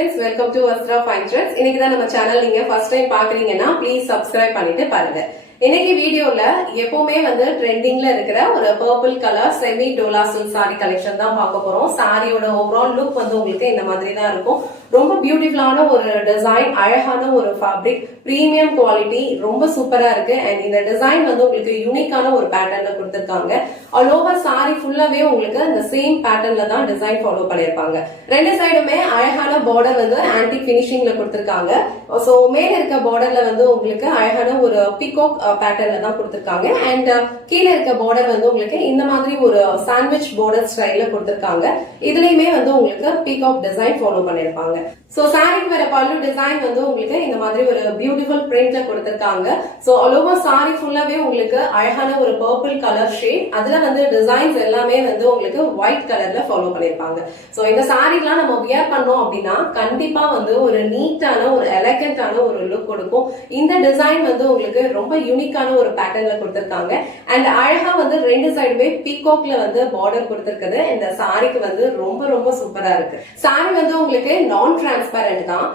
friends, welcome to Astra Fine Threads. இன்னைக்கு தான் நம்ம சேனல் நீங்க ஃபர்ஸ்ட் டைம் பாக்குறீங்கன்னா ப்ளீஸ் சப்ஸ்கிரைப் பண்ணிட்டு பாருங்க. இன்னைக்கு வீடியோல எப்பவுமே வந்து ட்ரெண்டிங்ல இருக்கிற ஒரு purple colour semi Dola silk sorry collection தான் பார்க்க போறோம். சாரியோட ஓவரால் லுக் வந்து உங்களுக்கு இந்த மாதிரி தான் இருக்கும். ரொம்ப பியூட்டிஃபுல்லான ஒரு டிசைன், அழகான ஒரு ஃபேப்ரிக், பிரீமியம் குவாலிட்டி, ரொம்ப சூப்பரா இருக்கு. அண்ட் இந்த டிசைன் வந்து உங்களுக்கு யூனிக்கான ஒரு பேட்டர்ன்ல கொடுத்திருக்காங்க. ஆல் ஓவர் சாரி ஃபுல்லாவே உங்களுக்கு இந்த சேம் பேட்டர்ன்ல தான் டிசைன் ஃபாலோ பண்ணிருப்பாங்க. ரெண்டு சைடுமே அழகான பார்டர் வந்து ஆன்டிக் பினிஷிங்ல கொடுத்திருக்காங்க. சோ மேல இருக்க பார்டர்ல வந்து உங்களுக்கு அழகான ஒரு பீகாக் பேட்டர்ன்ல தான் கொடுத்திருக்காங்க. அண்ட் கீழே இருக்க பார்டர் வந்து உங்களுக்கு இந்த மாதிரி ஒரு சாண்ட்விச் பார்டர் ஸ்டைல்ல கொடுத்திருக்காங்க. இதுலயுமே வந்து உங்களுக்கு பீகாக் டிசைன் ஃபாலோ பண்ணிருப்பாங்க. சோ சாரிக்கு வர பல்லு டிசைன் வந்து உங்களுக்கு இந்த மாதிரி ஒரு பியூட்டிஃபுல் பிரிண்ட்ல கொடுத்திருக்காங்க. சோ ஆல் ஓவர் சாரி ஃபுல்லாவே உங்களுக்கு அழகான ஒரு பர்பிள் கலர் ஷேட், அதுல வந்து டிசைன்ஸ் எல்லாமே வந்து உங்களுக்கு ஒயிட் கலர்ல ஃபாலோ பண்ணிருப்பாங்க. சோ இந்த சாரிலாம் நம்ம வியர் பண்ணோம் அப்படின்னா கண்டிப்பா வந்து ஒரு நீட்டான ஒரு எலகண்டான ஒரு லுக் கொடுக்கும். இந்த டிசைன் வந்து உங்களுக்கு ரொம்ப யூனிக்கான ஒரு பேட்டர்ன்ல கொடுத்திருக்காங்க. அண்ட் அழகா வந்து ரெண்டு சைடுமே பீகாக்ல வந்து பார்டர் கொடுத்திருக்குது. இந்த சாரிக்கு வந்து ரொம்ப ரொம்ப சூப்பரா இருக்கு. சாரி வந்து உங்களுக்கு நான் டிரான்ஸ்பரண்ட் தான்.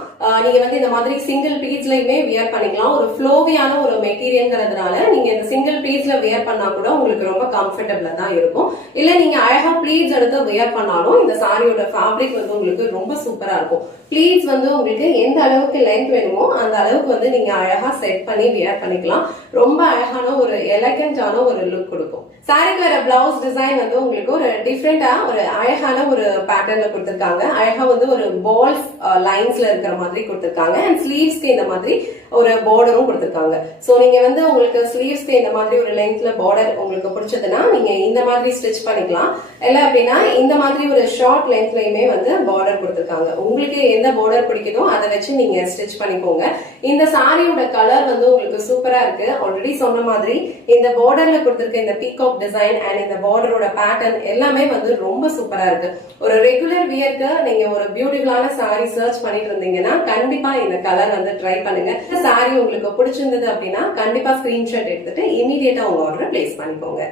நீங்க வந்து இந்த மாதிரி சிங்கிள் பீஸ்லயுமே வியர் பண்ணிக்கலாம். ஒரு ஃப்ளோவியான ஒரு மெட்டீரியல்ங்கிறதுனால நீங்க இந்த சிங்கிள் பீஸ்ல வியர் பண்ணா கூட உங்களுக்கு ரொம்ப கம்ஃபர்டபிளா தான் இருக்கும். இல்ல நீங்க அழகா ப்ளீட்ஸ் எடுத்து வியர் பண்ணாலும் இந்த சாரியோட ஃபேப்ரிக் வந்து உங்களுக்கு ரொம்ப சூப்பரா இருக்கும். ப்ளீட்ஸ் வந்து உங்களுக்கு எந்த அளவுக்கு லென்த் வேணுமோ அந்த அளவுக்கு வந்து நீங்க அழகா செட் பண்ணி வியர் பண்ணிக்கலாம். ரொம்ப அழகான ஒரு எலகண்டான ஒரு லுக் கொடுக்கும். சாரிக்கு வர பிளவுஸ் டிசைன் வந்து உங்களுக்கு ஒரு டிஃப்ரெண்டா ஒரு அழகான ஒரு பேட்டர்ன்ல கொடுத்திருக்காங்க. அழகா வந்து ஒரு பால்ஸ் லைன்ஸ்ல இருக்கிற மாதிரி கொடுத்திருக்காங்க. அண்ட் ஸ்லீவ்ஸ்க்கு இந்த மாதிரி ஒரு பார்டரும் கொடுத்திருக்காங்க. சோ நீங்க வந்து உங்களுக்கு ஸ்லீவ்ஸ்க்கு இந்த மாதிரி ஒரு லென்த்ல பார்டர் உங்களுக்கு பிடிச்சதுன்னா நீங்க இந்த மாதிரி ஸ்டிச் பண்ணிக்கலாம். இல்ல அப்படின்னா இந்த மாதிரி ஒரு ஷார்ட் லென்த்லயுமே வந்து பார்டர் கொடுத்திருக்காங்க. உங்களுக்கு எந்த பார்டர் பிடிக்குதோ அதை வச்சு நீங்க ஸ்டிச் பண்ணிக்கோங்க. இந்த சாரியோட கலர் வந்து உங்களுக்கு சூப்பரா இருக்கு. ஆல்ரெடி சொன்ன மாதிரி இந்த பார்டர்ல கொடுத்திருக்க இந்த பீகாக் டிசைன் அண்ட் இந்த பார்டரோட பேட்டர்ன் எல்லாமே வந்து ரொம்ப சூப்பரா இருக்கு. ஒரு ரெகுலர் வியர்க்கு நீங்க ஒரு பியூட்டிஃபுல்லான சாரி சர்ச் பண்ணிட்டு இருந்தீங்கன்னா கண்டிப்பா இந்த கலர் வந்து ட்ரை பண்ணுங்க. இந்த சாரி உங்களுக்கு பிடிச்சிருந்தது அப்படின்னா கண்டிப்பா ஸ்கிரீன்ஷாட் எடுத்துட்டு இமீடியட்டா உங்க ஆர்டர் பிளேஸ் பண்ணிக்கோங்க.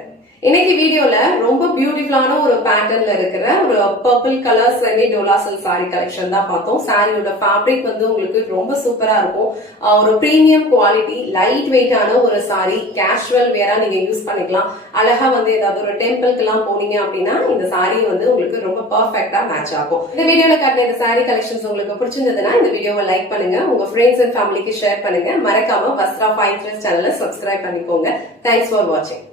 இன்னைக்கு வீடியோல ரொம்ப பியூட்டிஃபுல்லான ஒரு பேட்டர்ன்ல இருக்கிற ஒரு purple colour semi Dola silk sorry collection தான் பார்த்தோம். சாரியோட ஃபேப்ரிக் வந்து உங்களுக்கு ரொம்ப சூப்பரா இருக்கும். ஒரு பிரீமியம் குவாலிட்டி, லைட் வெயிட்டான ஒரு சாரி, கேஷுவல் வேரா நீங்க யூஸ் பண்ணிக்கலாம். அழகா வந்து ஏதாவது ஒரு டெம்பிளுக்கு எல்லாம் போனீங்க அப்படின்னா இந்த சாரி வந்து உங்களுக்கு ரொம்ப பர்ஃபெக்டா மேட்ச் ஆகும். இந்த வீடியோல காட்டின இந்த சாரி கலெக்ஷன்ஸ் உங்களுக்கு பிடிச்சிருந்ததுன்னா இந்த வீடியோவை லைக் பண்ணுங்க, உங்க ஃப்ரெண்ட்ஸ் அண்ட் ஃபேமிலிக்கு ஷேர் பண்ணுங்க. மறக்காம வஸ்த்ரா ஃபைன் த்ரெட்ஸ் சேனலை சப்ஸ்கிரைப் பண்ணிக்கோங்க. தேங்க்ஸ் ஃபார் வாட்சிங்.